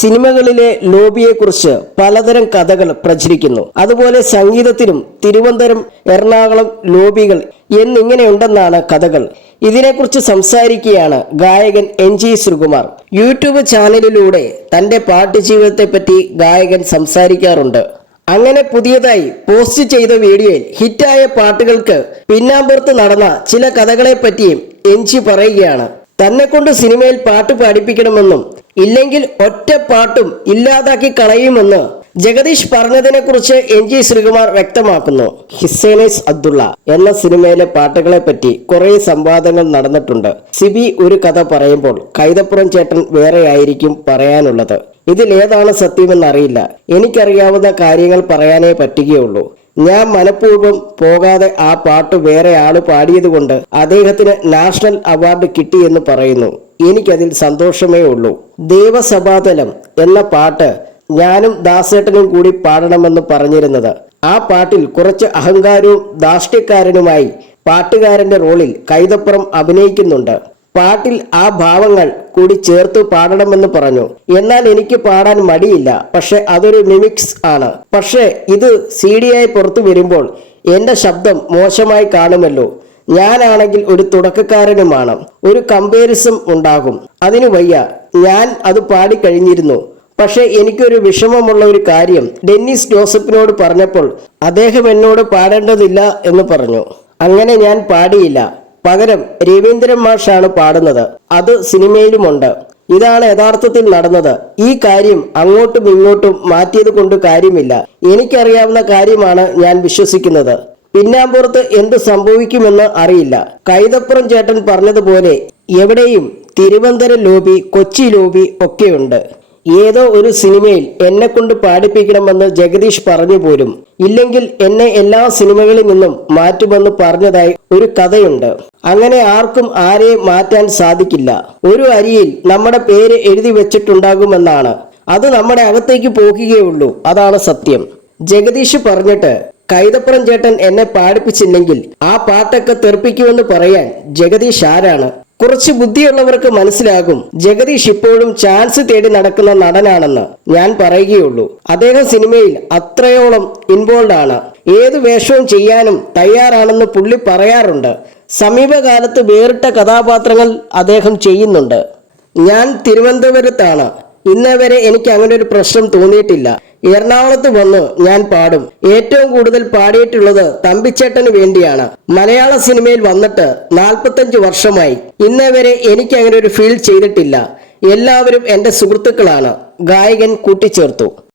സിനിമകളിലെ ലോബിയെക്കുറിച്ച് പലതരം കഥകൾ പ്രചരിക്കുന്നു. അതുപോലെ സംഗീതത്തിലും തിരുവനന്തപുരം, എറണാകുളം ലോബികൾ എന്നിങ്ങനെയുണ്ടെന്നാണ് കഥകൾ. ഇതിനെക്കുറിച്ച് സംസാരിക്കുകയാണ് ഗായകൻ NG ശ്രീകുമാർ. യൂട്യൂബ് ചാനലിലൂടെ തന്റെ പാട്ട് ജീവിതത്തെപ്പറ്റി ഗായകൻ സംസാരിക്കാറുണ്ട്. അങ്ങനെ പുതിയതായി പോസ്റ്റ് ചെയ്ത വീഡിയോയിൽ ഹിറ്റായ പാട്ടുകൾക്ക് പിന്നാമ്പുറത്ത് നടന്ന ചില കഥകളെ പറ്റിയും NG പറയുകയാണ്. തന്നെ കൊണ്ട് സിനിമയിൽ പാട്ട് പാടിപ്പിക്കണമെന്നും ഇല്ലെങ്കിൽ ഒറ്റ പാട്ടും ഇല്ലാതാക്കി കളയുമെന്ന് ജഗദീഷ് പറഞ്ഞതിനെ കുറിച്ച് NG ശ്രീകുമാർ വ്യക്തമാക്കുന്നു. ഹിസൈനസ് അബ്ദുള്ള എന്ന സിനിമയിലെ പാട്ടുകളെ പറ്റി കുറെ സംവാദങ്ങൾ നടന്നിട്ടുണ്ട്. സിബി ഒരു കഥ പറയുമ്പോൾ കൈതപ്പുറം ചേട്ടൻ വേറെ ആയിരിക്കും പറയാനുള്ളത്. ഇതിലേതാണ് സത്യമെന്നറിയില്ല. എനിക്കറിയാവുന്ന കാര്യങ്ങൾ പറയാനേ പറ്റുകയുള്ളൂ. ഞാൻ മനഃപൂർവ്വം പോകാതെ ആ പാട്ട് വേറെ ആള് പാടിയത് കൊണ്ട് അദ്ദേഹത്തിന് നാഷണൽ അവാർഡ് കിട്ടിയെന്ന് പറയുന്നു. എനിക്കതിൽ സന്തോഷമേ ഉള്ളൂ. ദേവസഭാതലം എന്ന പാട്ട് ഞാനും ദാസേട്ടനും കൂടി പാടണമെന്ന് പറഞ്ഞിരുന്നത്. ആ പാട്ടിൽ കുറച്ച് അഹങ്കാരവും ധാർഷ്ട്യക്കാരനുമായി പാട്ടുകാരന്റെ റോളിൽ കൈതപ്പുറം അഭിനയിക്കുന്നുണ്ട്. പാട്ടിൽ ആ ഭാവങ്ങൾ കൂടി ചേർത്ത് പാടണമെന്ന് പറഞ്ഞു. എന്നാൽ എനിക്ക് പാടാൻ മടിയില്ല. പക്ഷെ അതൊരു മിമിക്സ് ആണ്. പക്ഷെ ഇത് CD ആയി പുറത്തു വരുമ്പോൾ എന്റെ ശബ്ദം മോശമായി കാണുമല്ലോ. ഞാനാണെങ്കിൽ ഒരു തുടക്കക്കാരനുമാണ്. ഒരു കമ്പാരിസം ഉണ്ടാകും. അതിന് വയ്യ. ഞാൻ അത് പാടിക്കഴിഞ്ഞിരുന്നു. പക്ഷെ എനിക്കൊരു വിഷമമുള്ള ഒരു കാര്യം ഡെന്നിസ് ജോസഫിനോട് പറഞ്ഞപ്പോൾ അദ്ദേഹം എന്നോട് പാടേണ്ടതില്ല എന്ന് പറഞ്ഞു. അങ്ങനെ ഞാൻ പാടിയില്ല. പകരം രവീന്ദ്രൻ മാഷാണ് പാടുന്നത്. അത് സിനിമയിലുമുണ്ട്. ഇതാണ് യഥാർത്ഥത്തിൽ നടന്നത്. ഈ കാര്യം അങ്ങോട്ടും ഇങ്ങോട്ടും മാറ്റിയത് കൊണ്ട് കാര്യമില്ല. എനിക്കറിയാവുന്ന കാര്യമാണ് ഞാൻ വിശ്വസിക്കുന്നത്. പിന്നാമ്പുറത്ത് എന്ത് സംഭവിക്കുമെന്ന് അറിയില്ല. കൈതപ്പുറം ചേട്ടൻ പറഞ്ഞതുപോലെ എവിടെയും തിരുവനന്തപുരം ലോബി, കൊച്ചി ലോബി ഒക്കെയുണ്ട്. ഏതോ ഒരു സിനിമയിൽ എന്നെ കൊണ്ട് പാടിപ്പിക്കണമെന്ന് ജഗദീഷ് പറഞ്ഞു പോലും. ഇല്ലെങ്കിൽ എന്നെ എല്ലാ സിനിമകളിൽ നിന്നും മാറ്റുമെന്ന് പറഞ്ഞതായി ഒരു കഥയുണ്ട്. അങ്ങനെ ആർക്കും ആരെയും മാറ്റാൻ സാധിക്കില്ല. ഒരു അരിയിൽ നമ്മുടെ പേര് എഴുതി വെച്ചിട്ടുണ്ടാകുമെന്നാണ്. അത് നമ്മുടെ അകത്തേക്ക് പോകുകയുള്ളൂ. അതാണ് സത്യം. ജഗദീഷ് പറഞ്ഞിട്ട് കൈതപ്പുറം ചേട്ടൻ എന്നെ പാടിപ്പിച്ചില്ലെങ്കിൽ ആ പാട്ടൊക്കെ തെറിപ്പിക്കുമെന്ന് പറയാൻ ജഗദീഷ് ആരാണ്? കുറച്ച് ബുദ്ധിയുള്ളവർക്ക് മനസ്സിലാകും ജഗദീഷ് ഇപ്പോഴും ചാൻസ് തേടി നടക്കുന്ന നടനാണെന്ന്. ഞാൻ പറയുകയുള്ളൂ. അദ്ദേഹം സിനിമയിൽ അത്രയോളം ഇൻവോൾവ് ആണ്. ഏത് വേഷവും ചെയ്യാനും തയ്യാറാണെന്ന് പുള്ളി പറയാറുണ്ട്. സമീപകാലത്ത് വേറിട്ട കഥാപാത്രങ്ങൾ അദ്ദേഹം ചെയ്യുന്നുണ്ട്. ഞാൻ തിരുവനന്തപുരത്താണ്. ഇന്നേ വരെ എനിക്ക് അങ്ങനെ ഒരു പ്രശ്നം തോന്നിയിട്ടില്ല. എറണാകുളത്ത് വന്ന് ഞാൻ പാടും. ഏറ്റവും കൂടുതൽ പാടിയിട്ടുള്ളത് തമ്പിച്ചേട്ടന് വേണ്ടിയാണ്. മലയാള സിനിമയിൽ വന്നിട്ട് 45 വർഷമായി. ഇന്നേ വരെ എനിക്ക് അങ്ങനെ ഒരു ഫീൽ ചെയ്തിട്ടില്ല. എല്ലാവരും എൻ്റെ സുഹൃത്തുക്കളാണ്, ഗായകൻ കൂട്ടിച്ചേർത്തു.